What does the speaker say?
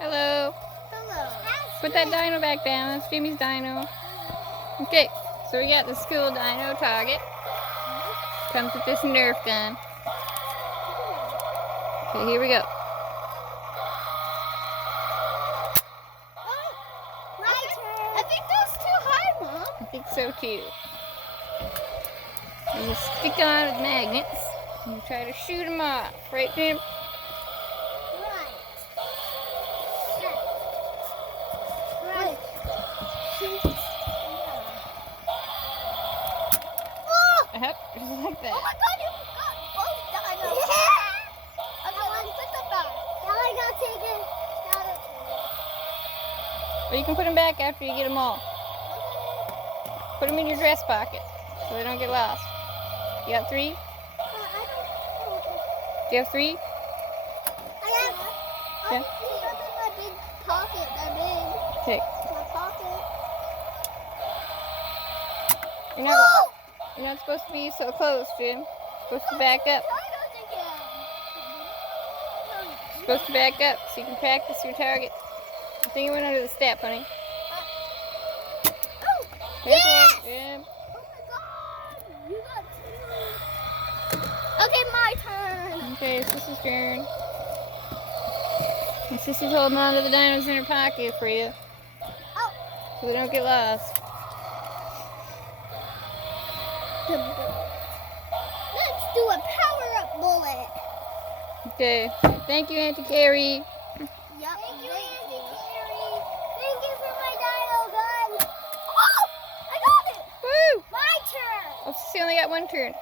Hello. Hello. Put that dino back down. That's Jimmy's dino. Okay, so we got the school dino target. Comes with this Nerf gun. Okay, here we go. I think that's too high, Mom. I think so too. And you stick on with magnets and you try to shoot them off. Right, Jim? Right. Just like that. Oh my God, you got both dinos. Yeah. Okay, let's put them back. Now I got taken out of here. Or you can put them back after you get them all. Okay. Put them in your dress pocket so they don't get lost. You got 3? I don't. Do you have 3? I have. Yeah. These are in my big pocket. They're big. Okay. My pocket. You're not supposed to be so close, Jim. You're supposed to back up. You're supposed to back up so you can practice your target. I think it went under the step, honey. Yes! Jim. Oh my God! You got 2. Okay, my turn. Okay, it's Sissy's turn. And Sissy's holding on to the dinos in her pocket for you. Oh. So they don't get lost. Let's do a power-up bullet. Okay. Thank you, Auntie Carrie. Yep. Thank you, Auntie Carrie. Thank you for my dino gun. Oh! I got it! Woo! My turn! Oh, Sissy only got 1 turn.